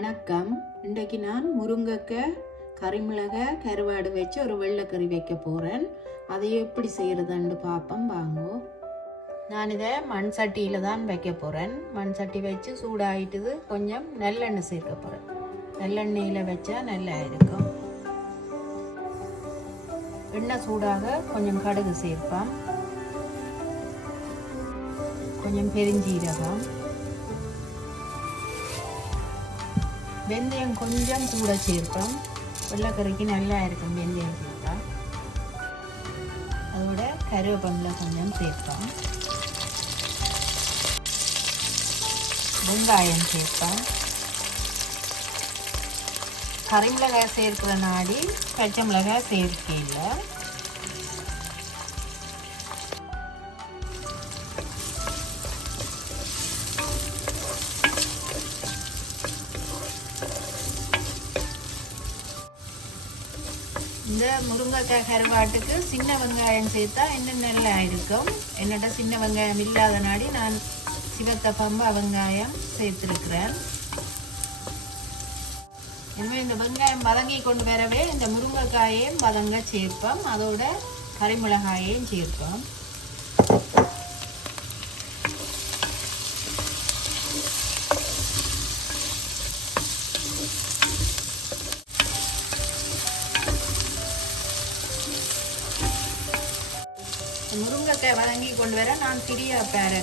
வணக்கம். இன்றைக்கு நான் முருங்கைக்காய் கறிமிளகாய் கருவாடு வச்சு ஒரு வெள்ளைக்கறி வைக்க போகிறேன். அதை எப்படி செய்கிறதுன்னு பார்ப்போம் வாங்கோ. நான் இதை மண் சட்டியில் தான் வைக்க போகிறேன். மண் சட்டி வச்சு சூடாகிட்டுது கொஞ்சம் நல்லெண்ணெய் சேர்க்க போகிறேன். நல்லெண்ணெயில் வச்சா நல்லா இருக்கும். எண்ணெய் சூடாக கொஞ்சம் கடுகு சேர்ப்பேன், கொஞ்சம் பெருஞ்சீரகம், வெந்தயம் கொஞ்சம் கூட சேர்ப்போம். வெள்ளைக்கறிக்கு நல்லா இருக்கும் வெந்தயம் சேர்த்தா. அதோட கருவேப்பிலை கொஞ்சம் சேர்ப்போம், வெங்காயம் சேர்ப்போம். கறிமிளகாய் சேர்க்கிற நாடி பச்சை மிளகாய் சேர்க்கையில். இந்த முருங்கைக்காய் கருவாட்டுக்கு சின்ன வெங்காயம் சேர்த்தா இன்னும் நல்லா இருக்கும். என்னட்ட சின்ன வெங்காயம் இல்லாத நாடி நான் சிவத்த பம்பா வெங்காயம் சேர்த்துருக்கிறேன். எனவே இந்த வெங்காயம் வதங்கி கொண்டு வரவே இந்த முருங்கைக்காயையும் வதங்க சேர்ப்போம். அதோட கறிமிளகாயையும் சேர்ப்போம். முருங்கைக்காய் வதங்கி கொண்டு வர நான் சிறிய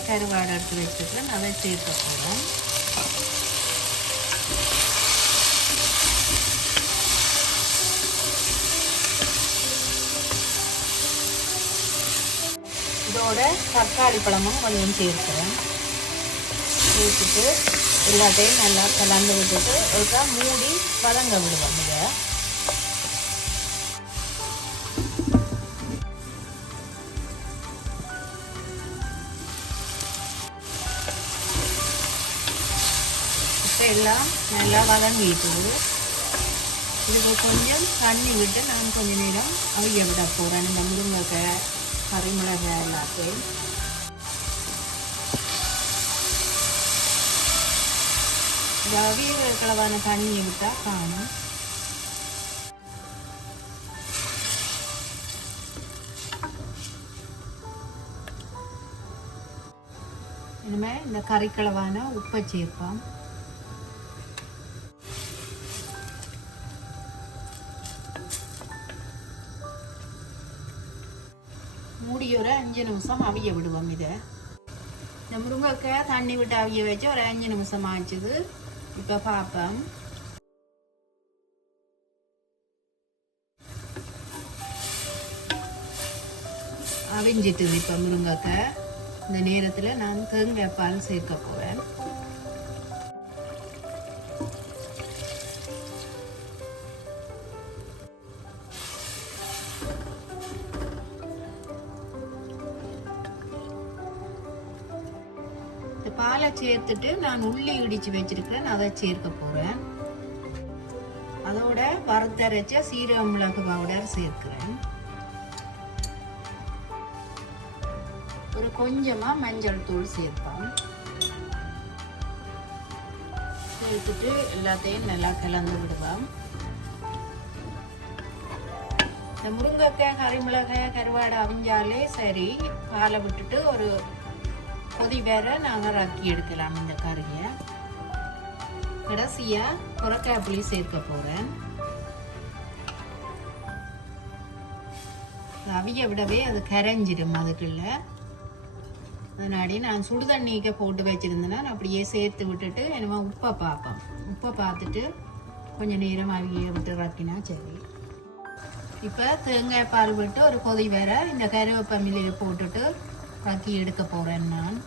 கருவாடு எடுத்து வச்சுக்கிறேன். அதை சேர்க்க போகிறேன். இதோட தக்காளி பழமும் கொஞ்சம் சேர்க்கிறேன். சேர்த்துட்டு எல்லாத்தையும் நல்லா கலந்து விட்டுட்டு ஒருக்கா மூடி வதங்க விடுவோம். இதை எல்லாம் நல்லா வதங்கிட்டு இதுக்கு கொஞ்சம் தண்ணி விட்டு நான் கொஞ்ச நேரம் அவிய விட போகிறேன். இந்த முருங்கைக்காய் கறிமிளகாய் எல்லாத்தையும் இந்த அவியலுக்கான தண்ணியை விட்டால் காணும். இனிமேல் இந்த கறிக்களவான உப்பை சேர்ப்போம். மூடி ஒரு 5 நிமிஷம் அவிய விடுவோம். இதை இந்த முருங்கைக்காய் தண்ணி விட்டு அவிய வச்சு ஒரு 5 நிமிஷம் ஆச்சுது. இப்போ பார்ப்போம். அவிஞ்சிட்டுது இப்போ முருங்கைக்காய். இந்த நேரத்தில் நான் தேங்காய் பால் சேர்க்க போகிறேன். பாலை சேர்த்துட்டு நான் உள்ளி இடிச்சு வச்சிருக்கிறேன், அதை சேர்க்க போறேன். அதோட வறுத்தரைச்ச சீரக மிளகு பவுடர் சேர்க்கிறேன். ஒரு கொஞ்சமா மஞ்சள் தூள் சேர்ப்போம். சேர்த்துட்டு எல்லாத்தையும் நல்லா கலந்து விடுவோம். இந்த முருங்கைக்காய் கறிமிளகாய் கருவாடை அவிஞ்சாலே சரி. பாலை விட்டுட்டு ஒரு கொதி வேற நாங்கள் ரக்கி எடுக்கலாம். இந்த கறியை கடைசியாக புறக்காய் புளி சேர்க்க போகிறேன். அவிய விடவே அது கரைஞ்சிடும் அதுக்குள்ள. அதனாடி நான் சுடு தண்ணிக்க போட்டு வச்சுருந்தேன்னா அப்படியே சேர்த்து விட்டுட்டு என்னமோ உப்பை பார்ப்போம். உப்பை பார்த்துட்டு கொஞ்சம் நேரம் அவிய விட்டு ரக்கினா சரி. இப்போ தேங்காய் பால் விட்டு ஒரு கொதி வேற இந்த கருவேப்பிலையை போட்டுட்டு ரக்கி எடுக்க போகிறேன் நான்.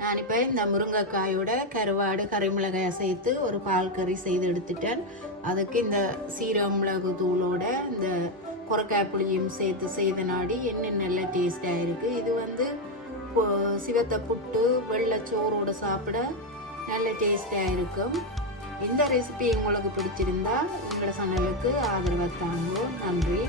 நான் இப்போ இந்த முருங்கைக்காயோட கருவாடு கறிமிளகாயை சேர்த்து ஒரு பால் கறி செய்து எடுத்துட்டேன். அதுக்கு இந்த சீரகம் மிளகு தூளோட இந்த கொரக்காய் புளியும் சேர்த்து செய்த நாடி என்ன நல்ல டேஸ்டாக இருக்குது. இது வந்து சிவத்த புட்டு வெள்ளைச்சோரோடு சாப்பிட நல்ல டேஸ்டாக இருக்கும். இந்த ரெசிபி உங்களுக்கு பிடிச்சிருந்தா எங்களோட சேனலுக்கு ஆதரவு தாங்க. நன்றி.